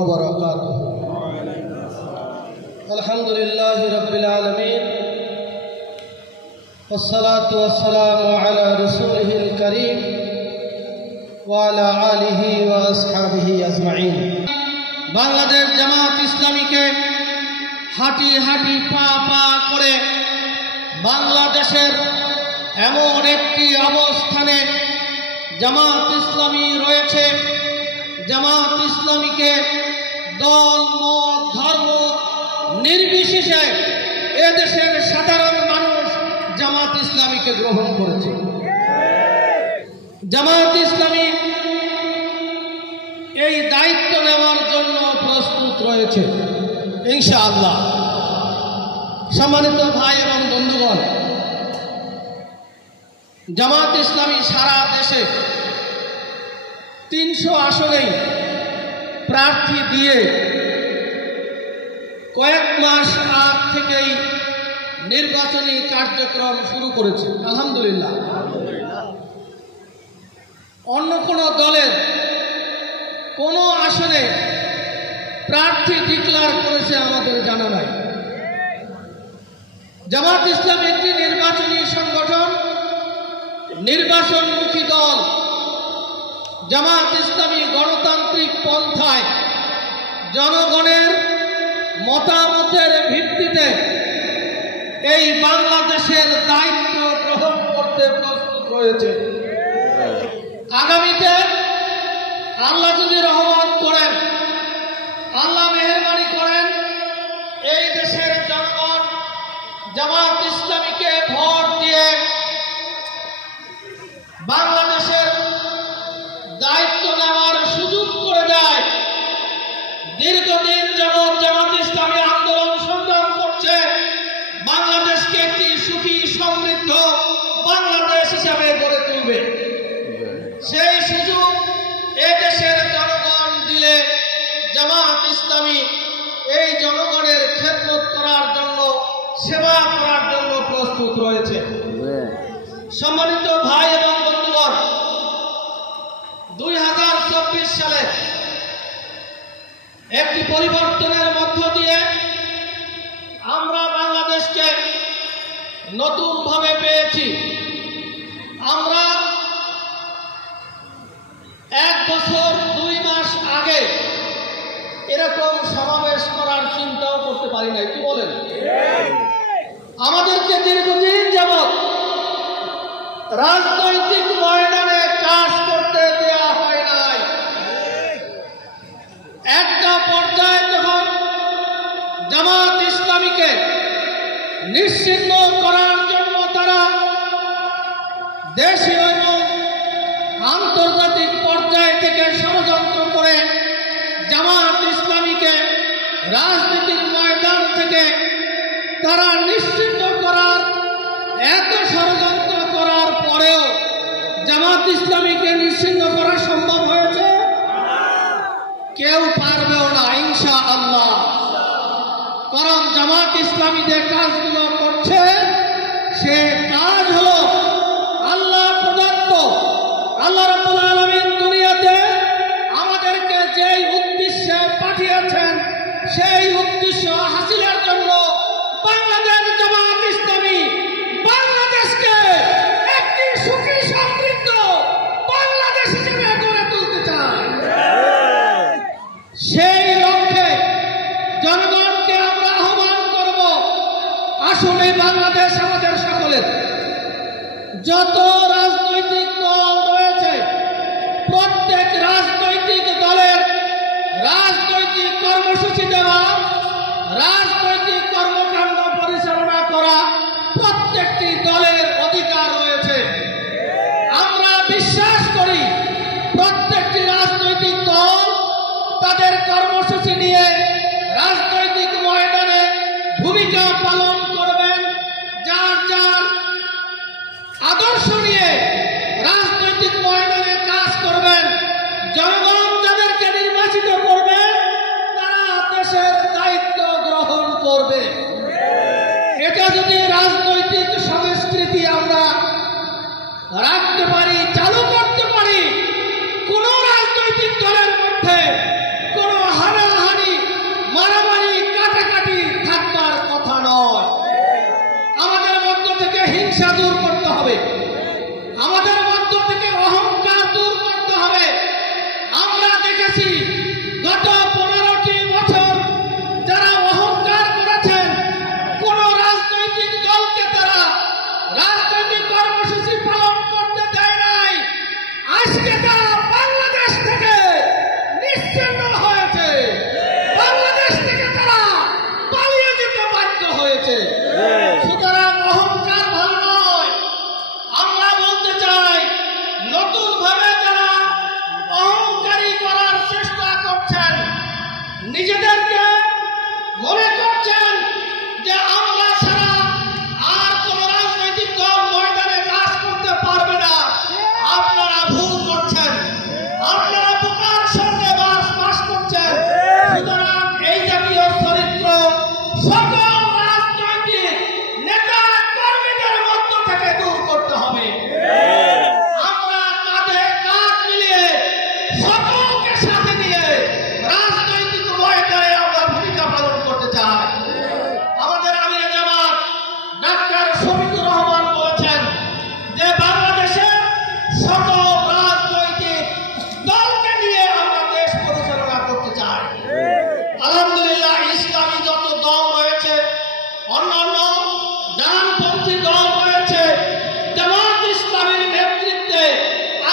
وبركاته. الحمد لله رب العالمين والصلاة والسلام على رسوله الكريم وعلى آله وأصحابه أجمعين. বাংলাদেশ জামাত ইসলামীকে হাঁটি হাঁটি পা পা করে বাংলাদেশের এমন একটি অবস্থানে জামাত ইসলামী রয়েছে, জামাত ইসলামীকে দল মত ধর্ম নির্বিশেষে এদেশের সাধারণ মানুষ জামাত ইসলামীকে গ্রহণ করেছে। জামাত ইসলামী এই দায়িত্ব নেওয়ার জন্য প্রস্তুত রয়েছে ইনশাআল্লাহ। সম্মানিত ভাই এবং বন্ধুগণ, জামাত ইসলামী সারা দেশে 300 আসনেই প্রার্থী দিয়ে কয়েক মাস আগ থেকেই নির্বাচনী কার্যক্রম শুরু করেছে আলহামদুলিল্লাহ। অন্য কোনো দলের কোনো আসনে প্রার্থী ডিক্লেয়ার করেছে আমাদের জানা নাই। জামাত ইসলাম একটি নির্বাচনী সংগঠন, নির্বাচনমুখী দল। জামাত ইসলামী গণতান্ত্রিক পন্থায় জনগণের মতামতের ভিত্তিতে এই বাংলাদেশের দায়িত্ব গ্রহণ করতে প্রস্তুত রয়েছে। আগামীতে আল্লাহ যদি রহমত করেন, আল্লাহ মেহেরবানি করেন, এই দেশের জনগণ জামাত ইসলামীকে ভোট দিয়ে বাংলাদেশের দায়িত্ব নেওয়ার সুযোগ করে দেয়। দীর্ঘদিন যাবৎ জামাত ইসলামী আন্দোলন সংগ্রাম করছে বাংলাদেশকে একটি সুখী সমৃদ্ধ বাংলাদেশ হিসাবে গড়ে তুলবে। সেই সুযোগ এদেশের জনগণ দিলে জামাত ইসলামী এই জনগণের খেদমত করার জন্য, সেবা করার জন্য প্রস্তুত রয়েছে। সম্মানিত ভাই এবং বন্ধুগণ, 2024 সালে একটি পরিবর্তনের মধ্য দিয়ে আমরা বাংলাদেশকে নতুনভাবে পেয়েছি। আমরা 1 বছর 2 মাস আগে এরকম সমাবেশ করার চিন্তাও করতে পারি নাই। কি বলেন? আমাদেরকে দীর্ঘদিন যাবৎ রাজনৈতিক ময়দানে কাজ করতে দেওয়া হয় নাই। একটা পর্যায়ে যখন জামাত ইসলামীকে নিশ্চিহ্ন করার জন্য তারা দেশীয় এবং আন্তর্জাতিক পর্যায় থেকে ষড়যন্ত্র করে জামাত ইসলামীকে রাজনীতির ময়দান থেকে তারা নিশ্চিহ্ন করার এত ষড়যন্ত্র করার পরেও জামাত ইসলামীকে নিশ্চিহ্ন করা সম্ভব হয়েছে? কেউ পারবেও না ইনশাআল্লাহ। কারণ জামাত ইসলামী যে কাজগুলো করছে সে কাজ হলো আল্লাহ প্রদত্ত। আল্লাহ রাব্বুল আলামিন দুনিয়াতে আমাদেরকে যেই উদ্দেশ্যে পাঠিয়েছেন সেই উদ্দেশ্য হাসিলের জন্য বাংলাদেশ জামাত ইসলামী বাংলাদেশকে একটি সুখী সমৃদ্ধ বাংলাদেশ হিসেবে গড়ে তুলতে চায়। সেই লক্ষ্যে জনগণকে আমরা আহ্বান করব, আসলে বাংলাদেশ আমাদের সকলের। যত রাজনৈতিক দল রয়েছে প্রত্যেক রাজনৈতিক দলের রাজনৈতিক কর্মসূচি দেওয়া, রাজনৈতিক কর্মকাণ্ড পরিচালনা করা প্রত্যেকটি দলের অধিকার রয়েছে। আমরা বিশ্বাস করি প্রত্যেকটি রাজনৈতিক দল তাদের কর্মসূচি নিয়ে রাজনৈতিক ময়দানে ভূমিকা পালন করবেন, যার যার আদর্শ নিয়ে রাজনৈতিক ময়দানে কাজ করবেন। জনগণ যাদেরকে নির্বাচিত করবে তারা দেশের দায়িত্ব গ্রহণ করবে। এটা যদি রাজনৈতিক সংস্কৃতি আমরা রাখতে পারি, চালু করতে পারি, কোন রাজনৈতিক দলের মধ্যে কোন হারাহারি দেখেছি গত 15টি বছর যারা অহংকার করেছেন, কোন রাজনৈতিক দলকে তারা রাজনৈতিক কর্মসূচি পালন করতে দেয় নাই। আজকে তারা বাংলাদেশ থেকে নিশ্চিহ্ন হয়েছে, বাংলাদেশ থেকে তারা পালিয়ে যেতে বাধ্য হয়েছে। সুতরাং অহংকার ভালো নয়। আমরা বলতে চাই, নতুন ভাবে যারা অহংকারী করার চেষ্টা করছেন, নিজেদেরকে মনে করছেন যে আমরা ছাড়া আর কোন রাজনৈতিক দল ময়দানে কাজ করতে পারবে না, আপনারা ভুল করছেন, আপনারা বোকার সঙ্গে বাস করছেন। সুতরাং এই জাতীয় চরিত্র সকল রাজনৈতিক নেতা কর্মীদের মধ্য থেকে দূর করতে হবে। আমরা কাঁধে কাঁধ মিলিয়ে সকলকে সাথে নিয়ে রাজনৈতিক ময়দানে আমরা ভূমিকা পালন করতে চাই। আমাদের আমির জামাত ডাক্তার শফিকুর রহমান বলেছেন যে বাংলাদেশে সকল রাজনৈতিক দলকে নিয়ে আমরা দেশ পরিচালনা করতে চাই। আলহামদুলিল্লাহ, ইসলামী যত দল রয়েছে, অন্যান্য ডানপন্থী দল রয়েছে, জামাত ইসলামীর নেতৃত্বে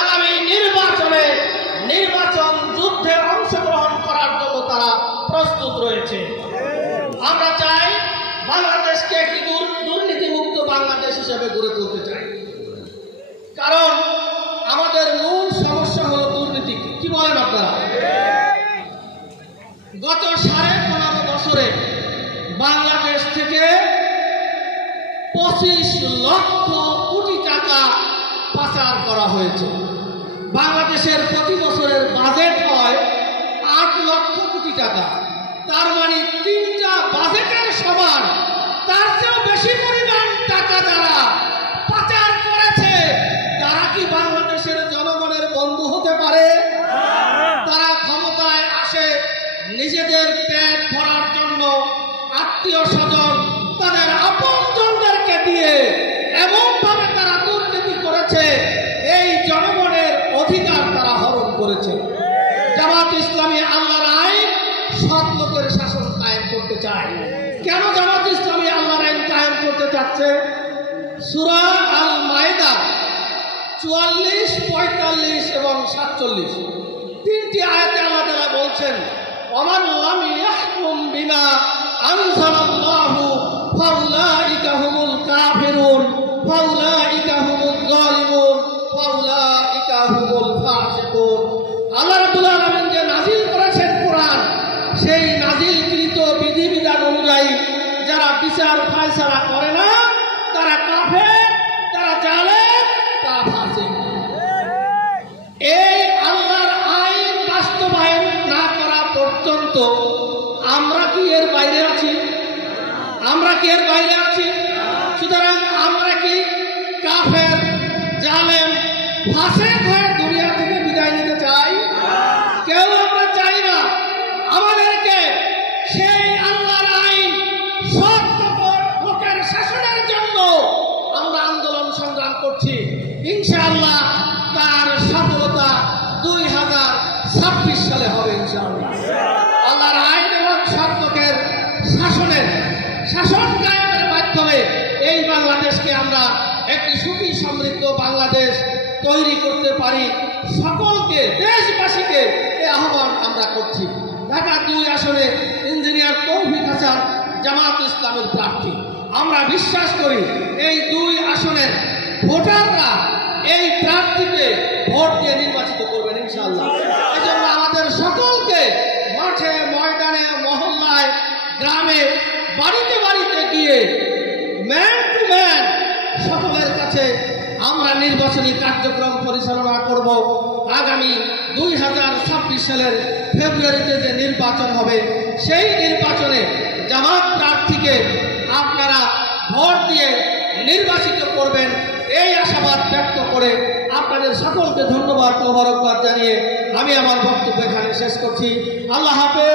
আগামী নির্বাচন যুদ্ধে অংশগ্রহণ করার জন্য তারা প্রস্তুত রয়েছে। আমরা চাই বাংলাদেশকে একটি দুর্নীতিমুক্ত বাংলাদেশ হিসেবে গড়ে তুলতে চাই। কারণ আমাদের মূল সমস্যা হলো দুর্নীতি। কি বলেন আপনারা? গত 15.5 বছরে বাংলাদেশ থেকে 25 লক্ষ কোটি টাকা পাচার করা হয়েছে। বাংলাদেশের প্রতি বছরের বাজেট হয় 8 লক্ষ কোটি টাকা। তার মানে 3টা বাজেটের সমান, তার চেয়েও বেশি পরিমাণ টাকা যারা পাচার করেছে, তারা কি বাংলাদেশের জনগণের বন্ধু হতে পারে? তারা ক্ষমতায় আসে নিজেদের পেট ভরার জন্য, আত্মীয় স্বজন তাদের আপনজনদেরকে দিয়ে এমন ভাবে তারা দুর্নীতি করেছে, এই জনগণের অধিকার তারা হরণ করেছে। জামাত ইসলামী আল্লাহর আইন, সৎ লোকের শাসন কায়েম করতে চায়। কেন জামাত ইসলামী আল্লাহর আইন কায়েম করতে চাচ্ছে? সূরা আল মাইদা 44, 45 এবং 47 তিনটি আয়াতে আল্লাহ তাআলা বলছেন, ওমান লাম ইয়াহকুম বিমা আনজালাল্লাহু ফাউলাইকা হুমুল কাফিরুন ফাউলাইকা হুমুল যালিমুন ফাউলাইকা হুমুল ফাসিকুন। আল্লাহ রাব্বুল আলামিন যে নাজিল করেছেন কোরআন, সেই নাজিলকৃত বিধিবিধান অনুযায়ী যারা বিচার ফায়সালা করে না, তারা কাফের, তারা জালেম, তারা ফাসিক। এই আল্লাহর আইন বাস্তবায়ন না করা পর্যন্ত আমরা কি এর বাইরে আছি? আমরা কি এর বাইরে আছি? সুতরাং আমরা কি কাফের, জালেম, ফাসিক হয়ে দুনিয়া থেকে বিদায় নিতে চাই? কেউ আমরা চাই না। আমাদেরকে সেই আল্লাহর আইন, সৎ লোকের শাসনের জন্য আমরা আন্দোলন সংগ্রাম করছি। ইনশাআল্লাহ তার সফলতা 2026 সালে হবে ইনশাআল্লাহ। আল্লাহর আইন এবং সৎ লোকের শাসন কায়েমের মাধ্যমে এই বাংলাদেশকে আমরা একটি সুখী সমৃদ্ধ বাংলাদেশ তৈরি করতে পারি। সকলকে, দেশবাসীকে এই আহ্বান আমরা করছি। ঢাকা 2 আসনে ইঞ্জিনিয়ার তৌফিক হাসান জামাত ইসলামের প্রার্থী। আমরা বিশ্বাস করি এই 2 আসনের ভোটাররা এই প্রার্থীকে ভোট দিয়ে নির্বাচিত করবেন ইনশাআল্লাহ। এই জন্য আমাদের সকলকে মাঠে, ময়দানে, মহল্লায়, গ্রামে, বাড়িতে বাড়িতে গিয়ে ম্যান টু ম্যান সকলের কাছে আমরা নির্বাচনী কার্যক্রম পরিচালনা করব। আগামী 2026 সালের ফেব্রুয়ারিতে যে নির্বাচন হবে, সেই নির্বাচনে জামাত প্রার্থীকে আপনারা ভোট দিয়ে নির্বাচিত করবেন, এই আশাবাদ ব্যক্ত করে আপনাদের সকলকে ধন্যবাদ, মোবারকবাদ জানিয়ে আমি আমার বক্তব্য এখানে শেষ করছি। আল্লাহ হাফেজ।